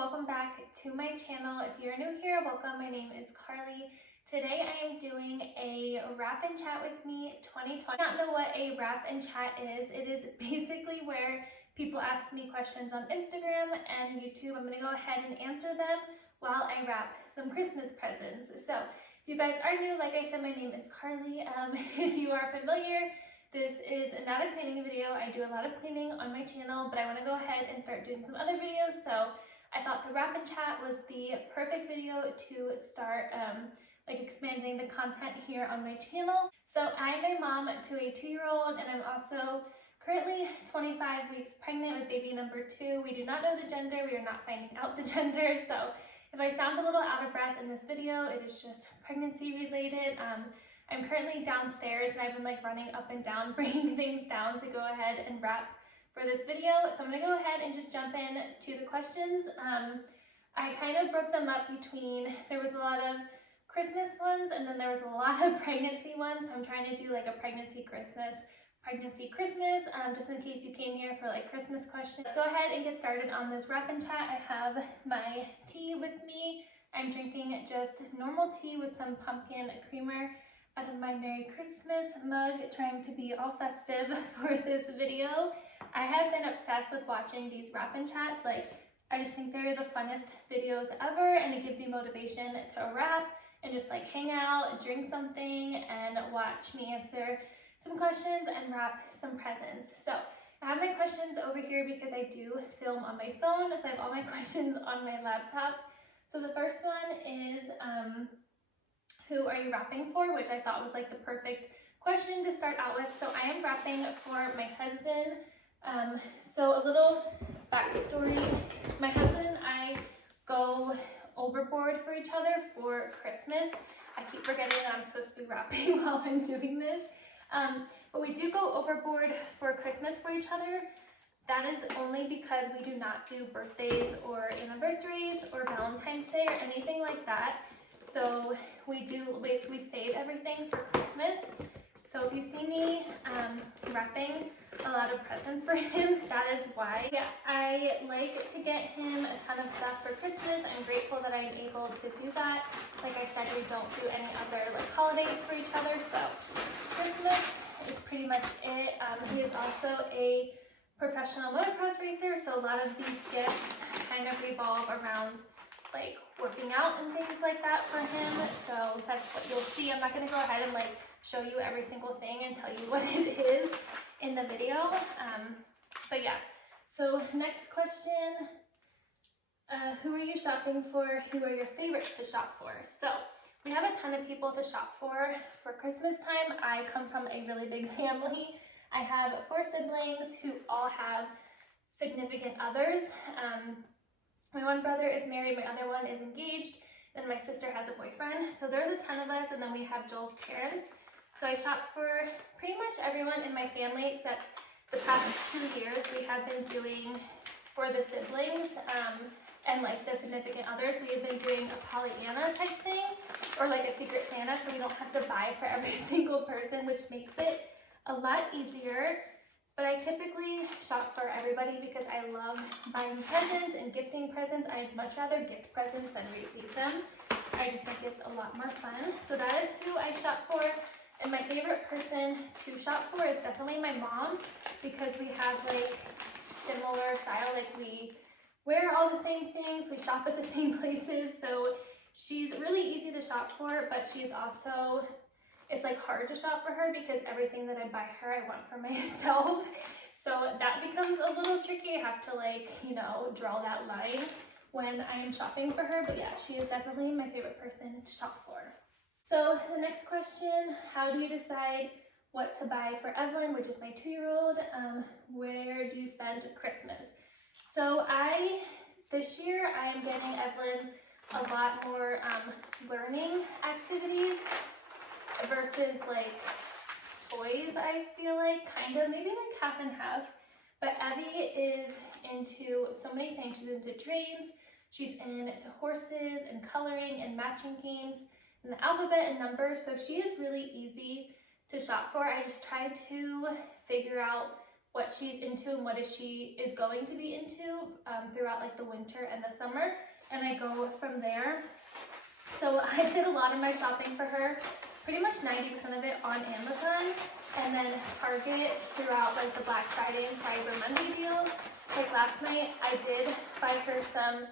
welcome back to my channel. If you're new here, welcome. My name is Carly. Today I am doing a wrap and chat with me 2020. If you don't know what a wrap and chat is, it is basically where people ask me questions on Instagram and YouTube. I'm going to go ahead and answer them while I wrap some Christmas presents. So if you guys are new, like I said, my name is Carly. If you are familiar, this is not a cleaning video. I do a lot of cleaning on my channel, but I want to go ahead and start doing some other videos. So I thought the wrap and chat was the perfect video to start expanding the content here on my channel. So I'm a mom to a 2-year-old, and I'm also currently 25 weeks pregnant with baby number 2. We do not know the gender. We are not finding out the gender. So if I sound a little out of breath in this video, it is just pregnancy related. I'm currently downstairs and I've been running up and down, bringing things down to go ahead and wrap for this video. So I'm gonna go ahead and just jump in to the questions. I kind of broke them up between, there was a lot of Christmas ones and then there was a lot of pregnancy ones. So I'm trying to do a pregnancy Christmas, just in case you came here for Christmas questions. Let's go ahead and get started on this wrap and chat. I have my tea with me. I'm drinking just normal tea with some pumpkin creamer out of my Merry Christmas mug, trying to be all festive for this video. I have been obsessed with watching these wrap and chats. I just think they're the funnest videos ever, and it gives you motivation to wrap and just hang out, drink something, and watch me answer some questions and wrap some presents. So I have my questions over here because I do film on my phone, so I have all my questions on my laptop. So the first one is, who are you wrapping for? Which I thought was the perfect question to start out with. So I am wrapping for my husband. So a little backstory. My husband and I go overboard for each other for Christmas. I keep forgetting that I'm supposed to be wrapping while I'm doing this. But we do go overboard for Christmas for each other. That is only because we do not do birthdays or anniversaries or Valentine's Day or anything like that. So we save everything for Christmas. So if you see me wrapping a lot of presents for him, that is why. Yeah, I like to get him a ton of stuff for Christmas. I'm grateful that I'm able to do that. Like I said, we don't do any other holidays for each other, so Christmas is pretty much it. He is also a professional motocross racer, so a lot of these gifts kind of revolve around working out and things like that for him. So that's what you'll see. I'm not going to go ahead and show you every single thing and tell you what it is in the video. But yeah, so next question, who are you shopping for? Who are your favorites to shop for? So we have a ton of people to shop for Christmas time. I come from a really big family. I have 4 siblings who all have significant others. My one brother is married, my other one is engaged, then my sister has a boyfriend. So there's a ton of us, and then we have Joel's parents. So I shop for pretty much everyone in my family except the past 2 years we have been doing for the siblings and the significant others. We have been doing a Pollyanna type thing, or a Secret Santa, so we don't have to buy for every single person, which makes it a lot easier. But I typically shop for everybody because I love buying presents and gifting presents. I'd much rather gift presents than receive them. I just think it's a lot more fun. So that is who I shop for. And my favorite person to shop for is definitely my mom, because we have similar style. We wear all the same things, we shop at the same places. So she's really easy to shop for, but she's also, it's hard to shop for her because everything that I buy her, I want for myself. So that becomes a little tricky. I have to draw that line when I am shopping for her. But yeah, she is definitely my favorite person to shop for. So the next question, how do you decide what to buy for Evelyn, which is my 2-year-old? Where do you spend Christmas? So this year I am getting Evelyn a lot more learning activities versus toys. I feel kind of maybe half and half. But Evie is into so many things. She's into trains, she's into horses and coloring and matching games and the alphabet and numbers. So she is really easy to shop for. I just try to figure out what she's into and what she is going to be into throughout like the winter and the summer, and I go from there. So I did a lot of my shopping for her, pretty much 90% of it on Amazon, and then Target throughout like the Black Friday and Cyber Monday deals. Like last night I did buy her some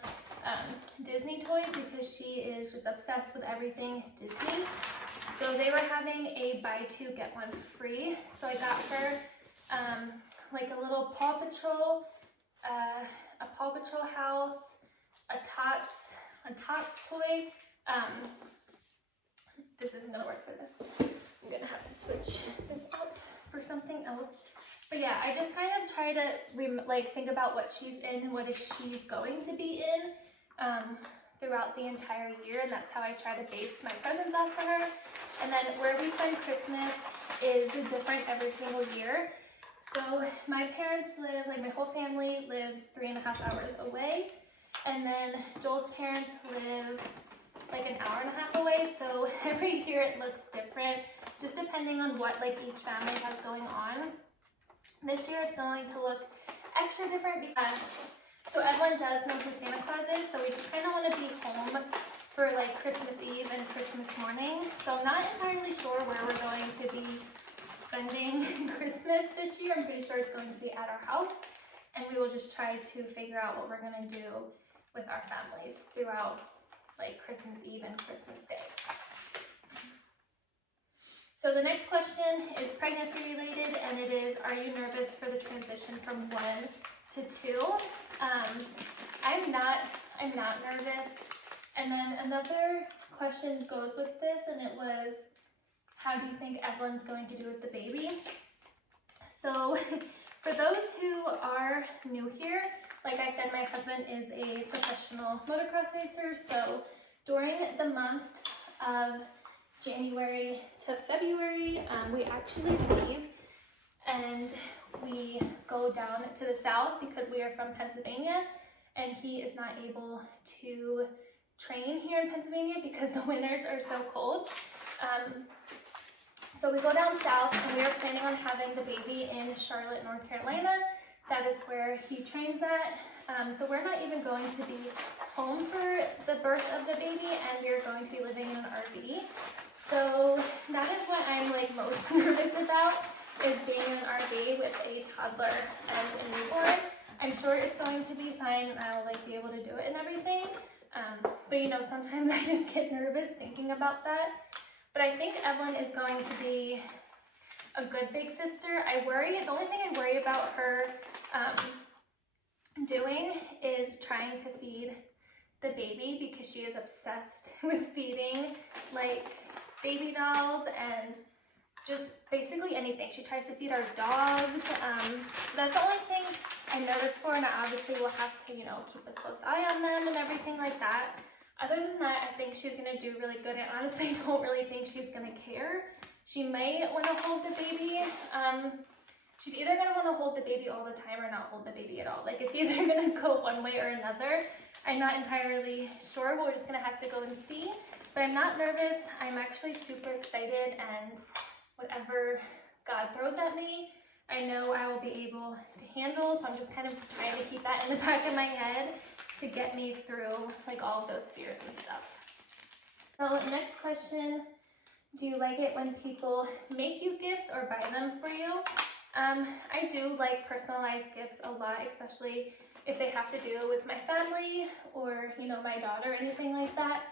Disney toys because she is just obsessed with everything Disney. So they were having a buy two get one free. So I got her like a little Paw Patrol, a Paw Patrol house, a Tots toy. This isn't gonna work for this. I'm gonna have to switch this out for something else. But yeah, I just kind of try to like think about what she's in and what she's going to be in throughout the entire year, and that's how I try to base my presents off for her. And then where we spend Christmas is different every single year. So my parents live, like my whole family lives 3.5 hours away, and then Joel's parents live like 1.5 hours away. So every year it looks different, just depending on what like each family has going on. This year it's going to look extra different because so Evelyn does know who Santa Claus is, so we just kind of want to be home for like Christmas Eve and Christmas morning. So I'm not entirely sure where we're going to be spending Christmas this year. I'm pretty sure it's going to be at our house, and we will just try to figure out what we're going to do with our families throughout like Christmas Eve and Christmas Day. So the next question is pregnancy related, and it is, are you nervous for the transition from 1 to 2? I'm not nervous. And then another question goes with this, and it was, how do you think Evelyn's going to do with the baby? So for those who are new here, like I said, my husband is a professional motocross racer, so during the months of January to February, we actually leave and we go down to the south because we are from Pennsylvania, and he is not able to train here in Pennsylvania because the winters are so cold. So we go down south, and we are planning on having the baby in Charlotte, North Carolina. That is where he trains at. So we're not even going to be home for the birth of the baby, and we are going to be living in an RV. So that is what I'm like most nervous about, is being in an RV with a toddler and a newborn. I'm sure it's going to be fine, and I'll like be able to do it and everything. But you know, sometimes I just get nervous thinking about that. But I think Evelyn is going to be a good big sister. The only thing I worry about her doing is trying to feed the baby, because she is obsessed with feeding like baby dolls and just basically anything. She tries to feed our dogs. That's the only thing I'm nervous for, and I obviously will have to, you know, keep a close eye on them and everything like that. Other than that, I think she's gonna do really good. I honestly don't really think she's gonna care. She may want to hold the baby. She's either gonna want to hold the baby all the time or not hold the baby at all. Like, it's either gonna go one way or another. I'm not entirely sure. We're just gonna have to go and see. But I'm not nervous. I'm actually super excited, and whatever God throws at me, I know I will be able to handle. So I'm just kind of trying to keep that in the back of my head to get me through like all of those fears and stuff. So next question, do you like it when people make you gifts or buy them for you? I do like personalized gifts a lot, especially if they have to do with my family or, you know, my daughter or anything like that.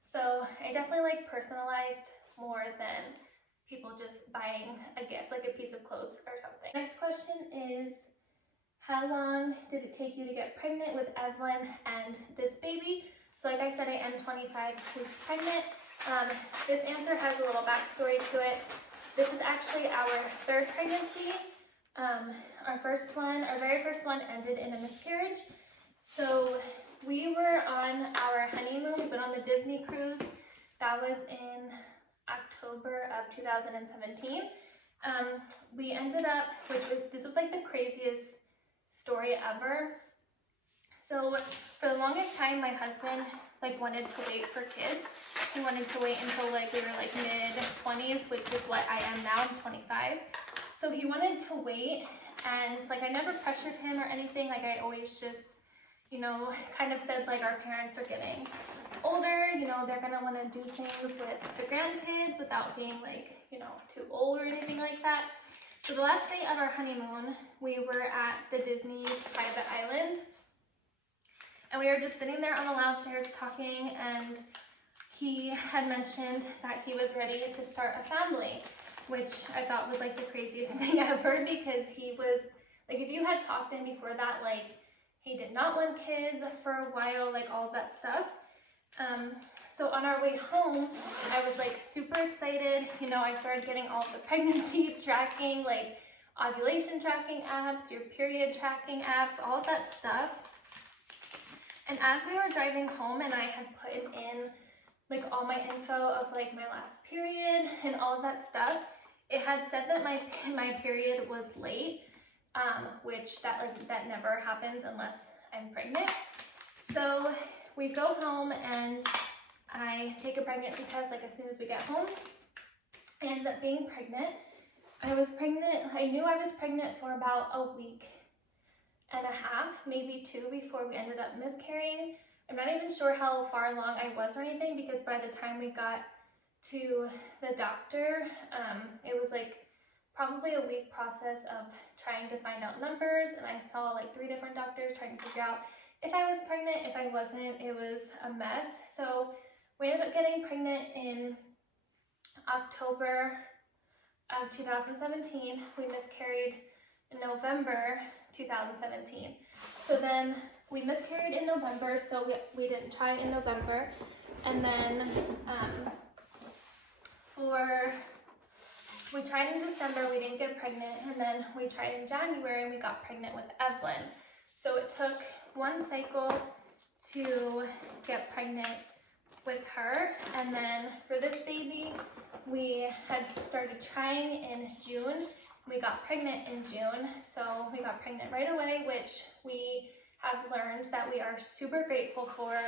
So I definitely like personalized more than people just buying a gift, like a piece of clothes or something. Next question is, how long did it take you to get pregnant with Evelyn and this baby? So like I said, I am 25 weeks pregnant. This answer has a little backstory to it. This is actually our third pregnancy. Our very first one ended in a miscarriage. So we were on our honeymoon. We went on the Disney cruise. That was in October of 2017. We ended up, this was like the craziest story ever. So for the longest time, my husband like wanted to wait for kids. He wanted to wait until like we were like mid-20s, which is what I am now. I'm 25. So he wanted to wait, And like I never pressured him or anything. Like I always just, you know, kind of said like our parents are getting older, you know, they're gonna want to do things with the grandkids without being like, you know, too old or anything like that. So the last day of our honeymoon, we were at the Disney private island, and we were just sitting there on the lounge chairs talking, and he had mentioned that he was ready to start a family, which I thought was like the craziest thing ever, because he was like, if you had talked to him before that, like he did not want kids for a while, like all of that stuff. So on our way home, I was like super excited. You know, I started getting all the pregnancy tracking, like ovulation tracking apps, your period tracking apps, all of that stuff. And as we were driving home and I had put in like all my info of like my last period and all of that stuff, it had said that my period was late, which that never happens unless I'm pregnant. So we go home and I take a pregnancy test like as soon as we get home. I ended up being pregnant. I knew I was pregnant for about a week and a half, maybe 2, before we ended up miscarrying. I'm not even sure how far along I was or anything, because by the time we got to the doctor, it was like probably a week process of trying to find out numbers, and I saw like 3 different doctors trying to figure out if I was pregnant. If I wasn't, it was a mess. So we ended up getting pregnant in October of 2017. We miscarried in November 2017. So then we miscarried in November, so we didn't try in November. And then we tried in December, we didn't get pregnant, and then we tried in January and we got pregnant with Evelyn. So it took 1 cycle to get pregnant with her. And then for this baby, we had started trying in June. We got pregnant in June, so we got pregnant right away, which we have learned that we are super grateful for,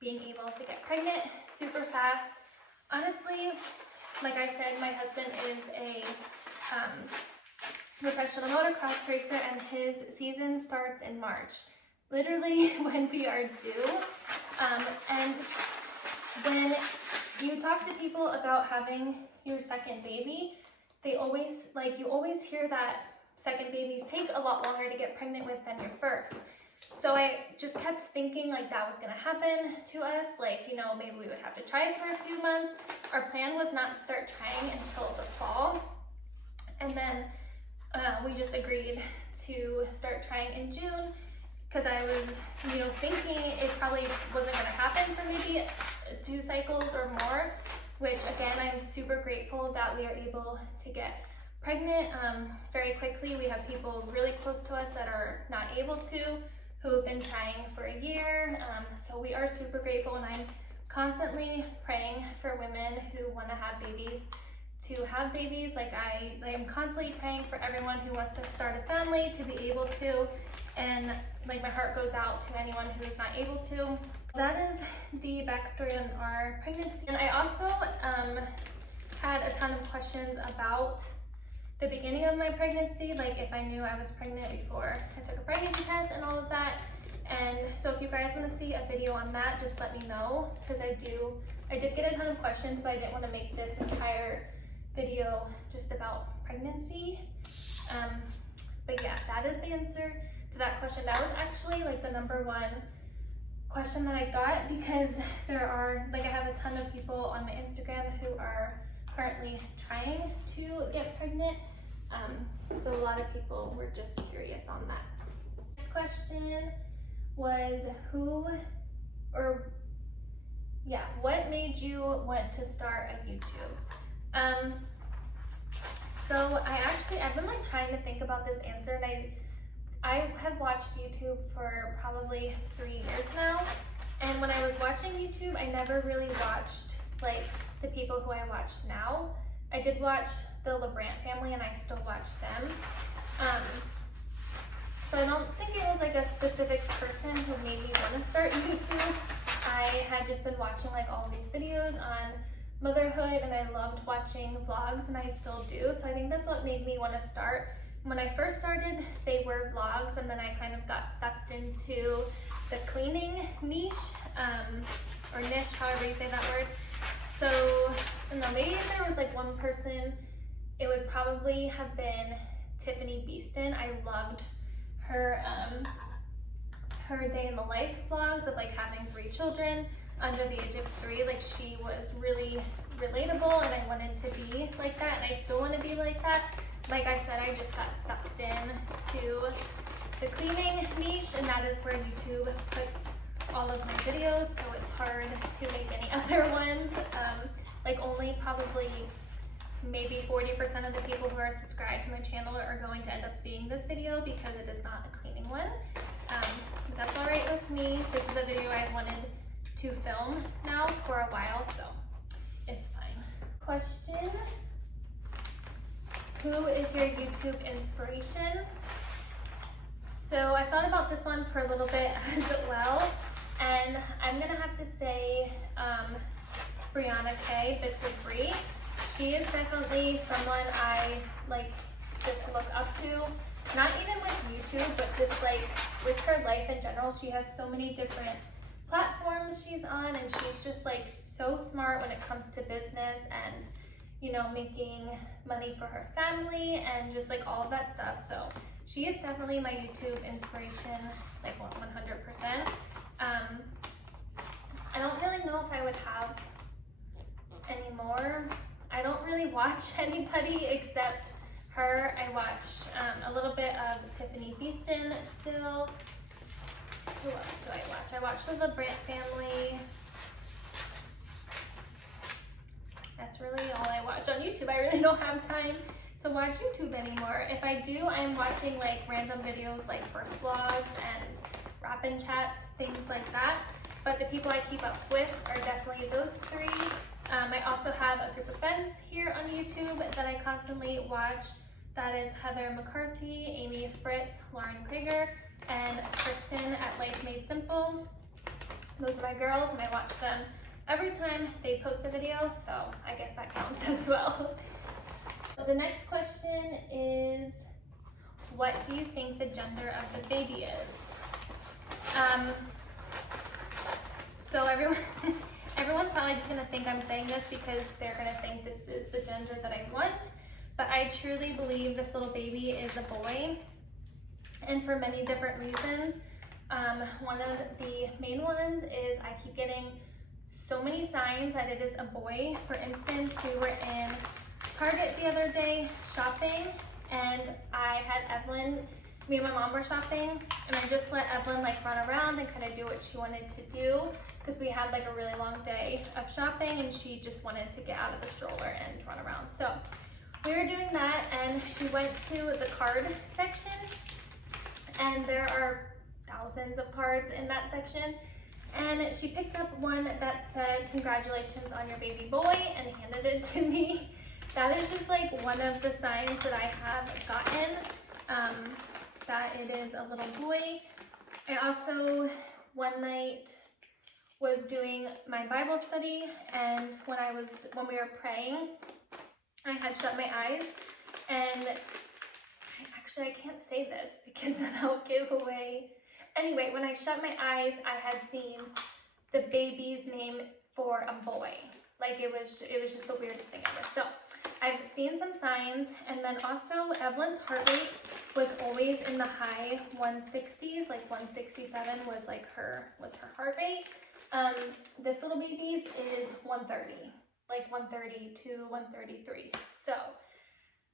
being able to get pregnant super fast. Honestly, like I said, my husband is a professional motocross racer, and his season starts in March, literally when we are due. And when you talk to people about having your second baby, you always hear that second babies take a lot longer to get pregnant with than your first. So I just kept thinking like that was gonna happen to us, like, you know, maybe we would have to try for a few months. Our plan was not to start trying until the fall. And then we just agreed to start trying in June, because I was, you know, thinking it probably wasn't gonna happen for maybe 2 cycles or more, which again, I'm super grateful that we are able to get pregnant very quickly. We have people really close to us that are not able to, who have been trying for a year. So we are super grateful, and I'm constantly praying for women who want to have babies to have babies. Like I am constantly praying for everyone who wants to start a family to be able to, and like my heart goes out to anyone who is not able to. That is the backstory on our pregnancy. And I also had a ton of questions about the beginning of my pregnancy, like if I knew I was pregnant before I took a pregnancy test and all of that. And so if you guys want to see a video on that, just let me know, because I did get a ton of questions, but I didn't want to make this entire video just about pregnancy. But yeah, that is the answer to that question. That was actually like the #1 question that I got, because there are, like, I have a ton of people on my Instagram who are currently trying to get pregnant. So a lot of people were just curious on that. Next question was what made you want to start a YouTube? So I've been like trying to think about this answer, and I have watched YouTube for probably 3 years now. And when I was watching YouTube, I never really watched like the people who I watch now. I did watch the LeBrant family, and I still watch them. So I don't think it was like a specific person who made me want to start YouTube. I had just been watching like all of these videos on motherhood, and I loved watching vlogs, and I still do. So I think that's what made me want to start when I first started, they were vlogs, and then I kind of got sucked into the cleaning niche, or niche, however you say that word. So, I don't know, maybe if there was like one person, it would probably have been Tiffany Beeston. I loved her her day in the life vlogs of like having 3 children under the age of 3. Like, she was really relatable, and I wanted to be like that, and I still want to be like that. Like I said, I just got sucked in to the cleaning niche, and that is where YouTube puts all of my videos, so it's hard to make any other ones. Like, only probably maybe 40% of the people who are subscribed to my channel are going to end up seeing this video because it is not a cleaning one. But that's all right with me. This is a video I wanted to film now for a while, so it's fine. Question: who is your YouTube inspiration? So I thought about this one for a little bit as well, and I'm gonna have to say Brianna K, Bits of Brie. She is definitely someone I like just look up to, not even with YouTube, but just like with her life in general. She has so many different platforms she's on, and she's just like so smart when it comes to business and, you know, making money for her family and just like all of that stuff. So she is definitely my YouTube inspiration, like 100%. I don't really know if I would have any more. I don't really watch anybody except her. I watch a little bit of Tiffany Beeston still. Who else do I watch? I watch the Brandt family. That's really all I watch on YouTube. I really don't have time to watch YouTube anymore. If I do, I'm watching like random videos like birth vlogs and wrap-in chats, things like that. But the people I keep up with are definitely those 3. I also have a group of friends here on YouTube that I constantly watch. That is Heather McCarthy, Amy Fritz, Lauren Krieger, and Kristen at Life Made Simple. Those are my girls, and I watch them every time they post a video, so I guess that counts as well. The next question is, what do you think the gender of the baby is? So everyone's probably just gonna think I'm saying this because they're gonna think this is the gender that I want, but I truly believe this little baby is a boy, and for many different reasons. One of the main ones is I keep getting so many signs that it is a boy. For instance, we were in Target the other day shopping, and I had Evelyn, me and my mom were shopping, and I just let Evelyn like run around and kind of do what she wanted to do because we had like a really long day of shopping, and she just wanted to get out of the stroller and run around. So we were doing that, and she went to the card section, and there are thousands of cards in that section, and she picked up one that said, "Congratulations on your baby boy," and handed it to me. That is just like one of the signs that I have gotten, that it is a little boy. I also, one night, was doing my Bible study, and when we were praying, I had shut my eyes, and I can't say this because then I'll give away. Anyway, when I shut my eyes, I had seen the baby's name for a boy. Like, it was just the weirdest thing ever. So I've seen some signs, and then also Evelyn's heart rate was always in the high 160s, like 167 was her heart rate. This little baby's is 130, like 130 to 133. So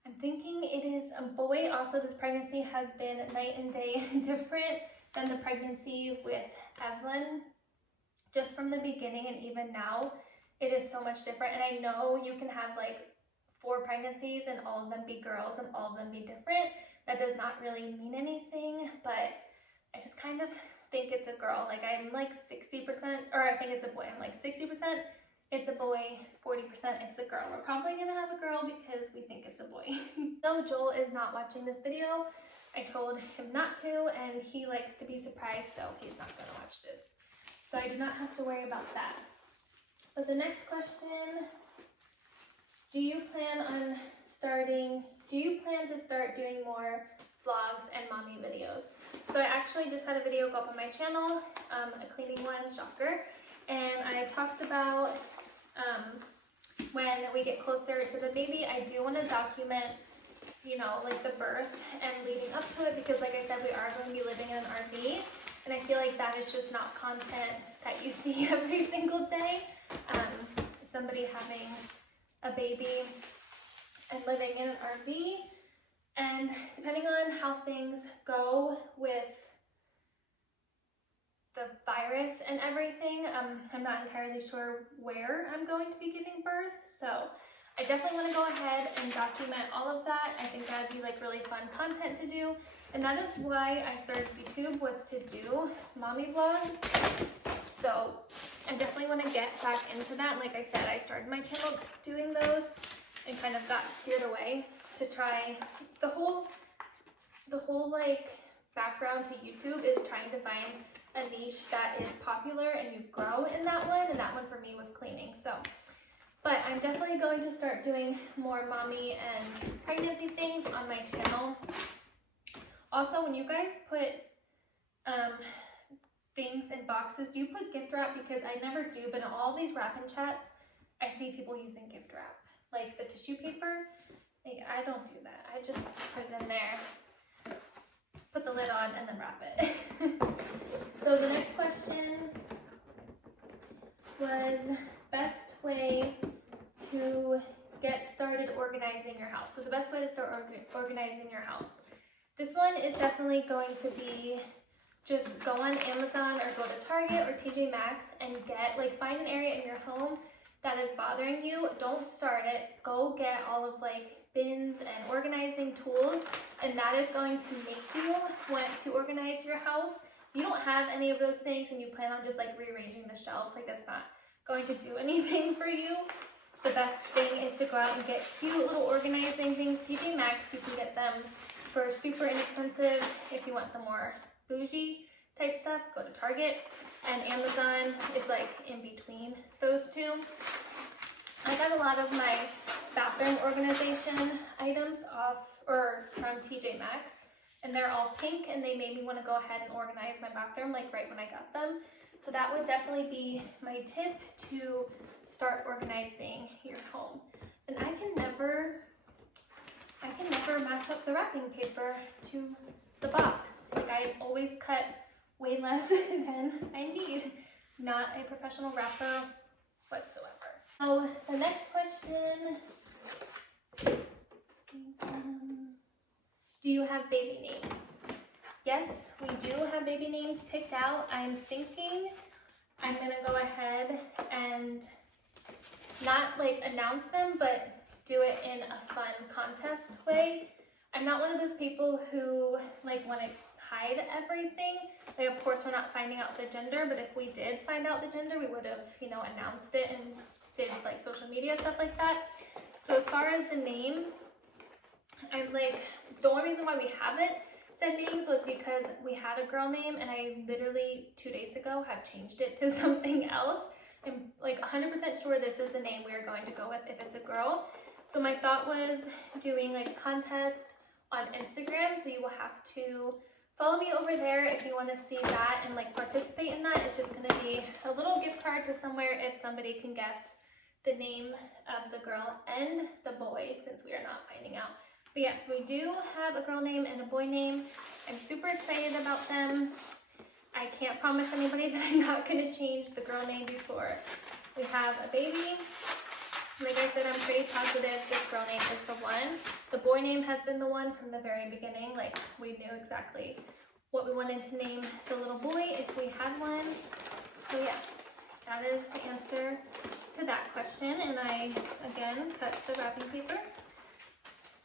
I'm thinking it is a boy. Also, this pregnancy has been night and day different than the pregnancy with Evelyn, just from the beginning, and even now it is so much different. And I know you can have like 4 pregnancies and all of them be girls and all of them be different. That does not really mean anything, but I just kind of think it's a girl. Like, I'm like 60%, or I think it's a boy. I'm like 60% it's a boy, 40% it's a girl. We're probably gonna have a girl because we think it's a boy. So Joel is not watching this video. I told him not to, and he likes to be surprised, so he's not gonna watch this. So I do not have to worry about that. But the next question, do you plan on do you plan to start doing more vlogs and mommy videos? So I actually just had a video go up on my channel, a cleaning one, shocker, and I talked about when we get closer to the baby, I do want to document, you know, like the birth and leading up to it, because like I said, we are going to be living in an RV, and I feel like that is just not content that you see every single day. Somebody having a baby and living in an RV, and depending on how things go with the virus and everything, I'm not entirely sure where I'm going to be giving birth, so I definitely want to go ahead and document all of that. I think that'd be like really fun content to do, and that is why I started YouTube, was to do mommy vlogs. So I definitely want to get back into that. Like I said, I started my channel doing those and kind of got steered away to try the whole like background to YouTube is trying to find a niche that is popular and you grow in that one, and that one for me was cleaning. So, but I'm definitely going to start doing more mommy and pregnancy things on my channel. Also, when you guys put things in boxes, do you put gift wrap? Because I never do, but in all these wrapping chats, I see people using gift wrap. Like the tissue paper, like, I don't do that. I just put it in there, put the lid on, and then wrap it. So the next question was best way to get started organizing your house. So the best way to start organizing your house. This one is definitely going to be just go on Amazon or go to Target or TJ Maxx and find an area in your home that is bothering you. Don't start it. Go get all of bins and organizing tools, and that is going to make you want to organize your house. If you don't have any of those things and you plan on just rearranging the shelves, that's not going to do anything for you. The best thing is to go out and get cute little organizing things. TJ Maxx, you can get them for super inexpensive. If you want the more bougie type stuff, go to Target, and Amazon is in between those two. I got a lot of my bathroom organization items from TJ Maxx, and they're all pink, and they made me want to go ahead and organize my bathroom right when I got them. So that would definitely be my tip to start organizing your home. And I can never match up the wrapping paper to the box. I always cut way less than I need. Not a professional wrapper whatsoever. So the next question, do you have baby names? Yes, we do have baby names picked out. I'm thinking I'm gonna go ahead and not announce them, but do it in a fun contest way. I'm not one of those people who want to hide everything. Of course, we're not finding out the gender, but if we did find out the gender, we would have, announced it and did social media stuff like that. So as far as the name, I'm the only reason why we haven't said names was because we had a girl name, and I literally 2 days ago have changed it to something else. I'm 100% sure this is the name we are going to go with if it's a girl. So my thought was doing a contest on Instagram, so you will have to follow me over there if you want to see that and participate in that. It's just going to be a little gift card to somewhere if somebody can guess the name of the girl and the boy, since we are not finding out. But yes, we do have a girl name and a boy name. I'm super excited about them. I can't promise anybody that I'm not going to change the girl name before we have a baby. Like I said, I'm pretty positive this girl name is the one. The boy name has been the one from the very beginning. We knew exactly what we wanted to name the little boy if we had one. So yeah, that is the answer to that question. And I, again, cut the wrapping paper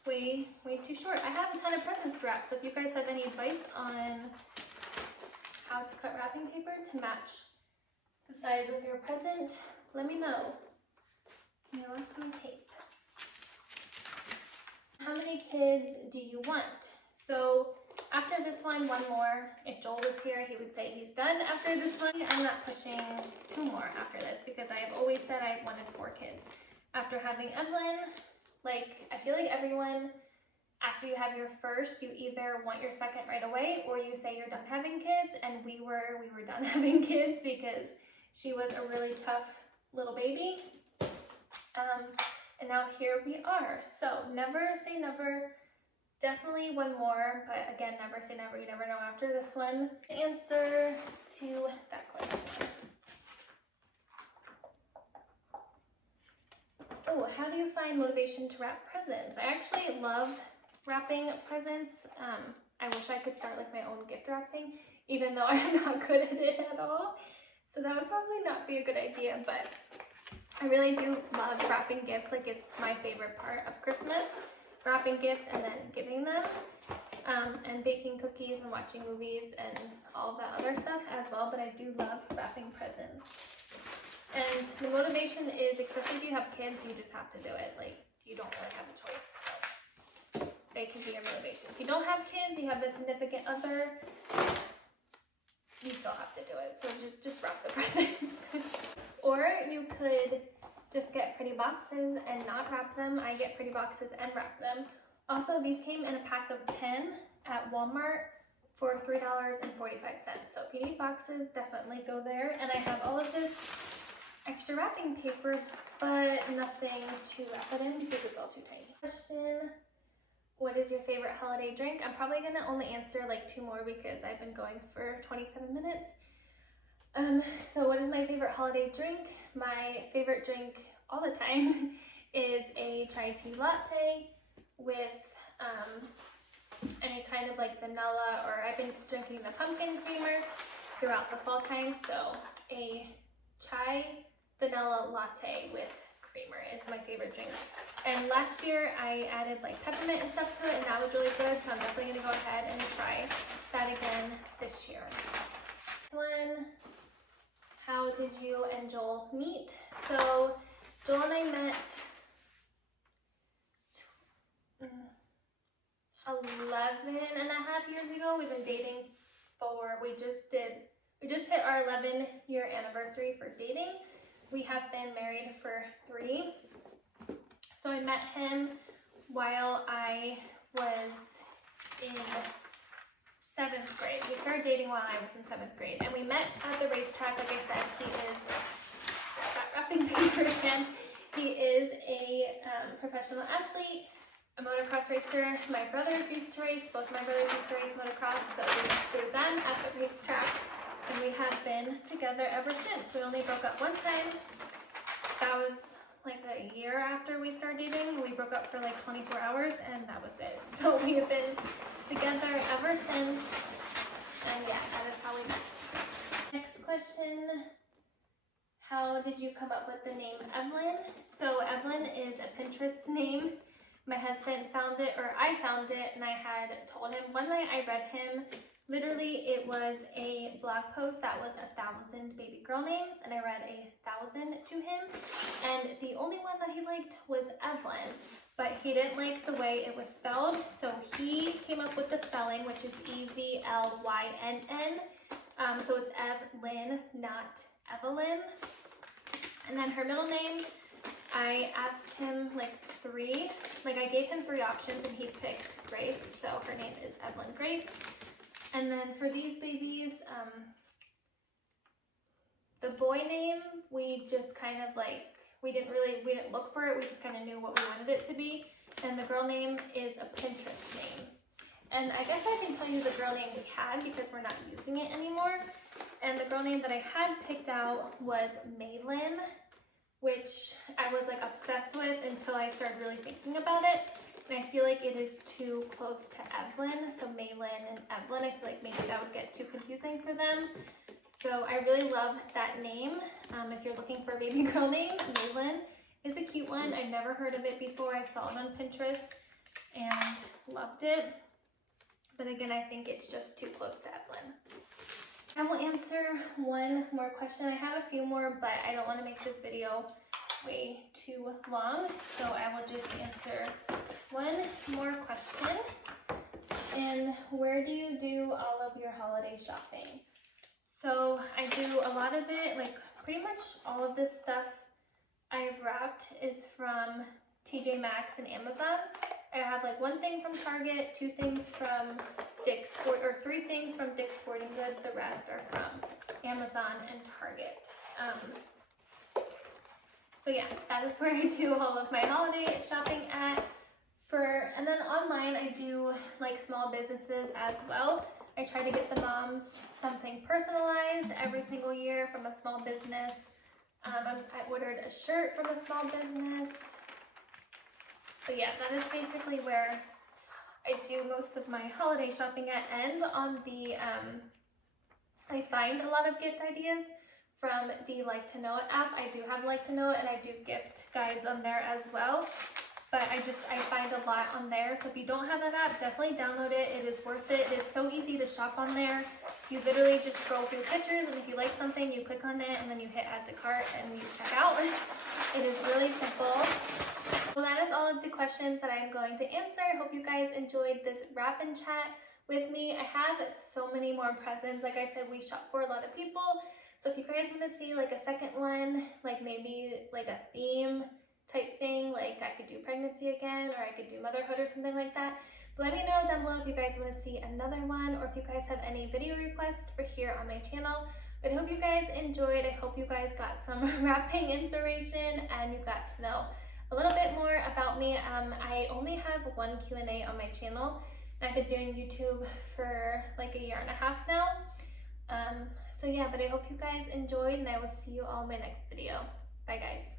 way too short. I have a ton of presents to wrap, so if you guys have any advice on how to cut wrapping paper to match the size of your present, let me know. I lost my tape. How many kids do you want? So after this one more. If Joel was here, he would say he's done after this one. I'm not pushing 2 more after this because I have always said I wanted 4 kids. After having Evelyn, Like, I feel like everyone, after you have your first, you either want your second right away or you say you're done having kids, and we were done having kids because she was a really tough little baby. And now here we are. So never say never. Definitely one more, but again, never say never. You never know after this one. The answer to that question. Oh, how do you find motivation to wrap presents? I actually love wrapping presents. I wish I could start like my own gift wrapping, even though I'm not good at it at all. So that would probably not be a good idea, but I really do love wrapping gifts. Like, it's my favorite part of Christmas, wrapping gifts and then giving them, and baking cookies and watching movies and all that other stuff as well. But I do love wrapping presents. And the motivation is, especially if you have kids, you just have to do it. Like, you don't really have a choice. So they can be your motivation. If you don't have kids, you have the significant other, you still have to do it. So just wrap the presents. Or you could just get pretty boxes and not wrap them. I get pretty boxes and wrap them. Also, these came in a pack of 10 at Walmart for $3.45. So if you need boxes, definitely go there. And I have all of this extra wrapping paper, but nothing to wrap it in because it's all too tiny. Question: what is your favorite holiday drink? I'm probably gonna only answer like 2 more because I've been going for 27 minutes. So what is my favorite holiday drink? My favorite drink all the time is a chai tea latte with any kind of like vanilla, or I've been drinking the pumpkin creamer throughout the fall time. So a chai vanilla latte with creamer is my favorite drink. And last year I added like peppermint and stuff to it, and that was really good. So I'm definitely gonna go ahead and try that again this year. One. How did you and Joel meet? So Joel and I met 11 and a half years ago. We've been dating for, we just hit our 11-year anniversary for dating. We have been married for 3. So I met him while I was in 7th grade. We started dating while I was in 7th grade, and we met at the racetrack. Like I said, he is, that wrapping paper again, he is a professional athlete, a motocross racer. My brothers used to race, both my brothers used to race motocross, so we met through them at the racetrack, and we have been together ever since. We only broke up one time. That was like a year after we started dating. We broke up for like 24 hours, and that was it. So we have been together ever since, and yeah, that is how we met. Next question: how did you come up with the name Evelyn? So Evelyn is a Pinterest name. My husband found it, or I found it, and I had told him one night. I read him, literally it was a blog post that was 1,000 baby girl names, and I read 1,000 to him, and the only one that he liked was Evelyn, but he didn't like the way it was spelled, so he came up with the spelling, which is Evlynn. So it's Evelyn, not Evelyn. And then her middle name, I asked him I gave him 3 options, and he picked Grace, so her name is Evelyn Grace. And then for these babies, the boy name, we just kind of like, we didn't look for it, we just kind of knew what we wanted it to be. And the girl name is a Pinterest name. And I guess I can tell you the girl name we had because we're not using it anymore. And the girl name that I had picked out was Maylin, which I was like obsessed with until I started really thinking about it. And I feel like it is too close to Evelyn, so Maylin and Evelyn, I feel like maybe that would get too confusing for them. So I really love that name. If you're looking for a baby girl name, Maylin is a cute one. I'd never heard of it before. I saw it on Pinterest and loved it. But again, I think it's just too close to Evelyn. I will answer one more question. I have a few more, but I don't want to make this video way too long, so I will just answer one more question. And where do you do all of your holiday shopping? So I do a lot of it, like pretty much all of this stuff I've wrapped is from TJ Maxx and Amazon. I have like 1 thing from Target, 2 things from or 3 things from Dick's Sporting Goods. The rest are from Amazon and Target. So yeah, that is where I do all of my holiday shopping at. And then online I do like small businesses as well. I try to get the moms something personalized every single year from a small business. I ordered a shirt from a small business. But yeah, that is basically where I do most of my holiday shopping at. And on the, I find a lot of gift ideas from the Like to Know It app. I do have Like to Know It, and I do gift guides on there as well. But I find a lot on there. So if you don't have that app, definitely download it. It is worth it. It is so easy to shop on there. You literally just scroll through pictures, and if you like something, you click on it, and then you hit add to cart, and you check out. It is really simple. Well, that is all of the questions that I'm going to answer. I hope you guys enjoyed this wrap and chat with me. I have so many more presents. Like I said, we shop for a lot of people. So if you guys want to see like a second one, like maybe like a theme type thing, like I could do pregnancy again, or I could do motherhood or something like that. But let me know down below if you guys want to see another one, or if you guys have any video requests for here on my channel. But I hope you guys enjoyed. I hope you guys got some wrapping inspiration and you got to know a little bit more about me. I only have 1 Q&A on my channel, and I've been doing YouTube for like a 1.5 years now. So yeah, but I hope you guys enjoyed, and I will see you all in my next video. Bye guys.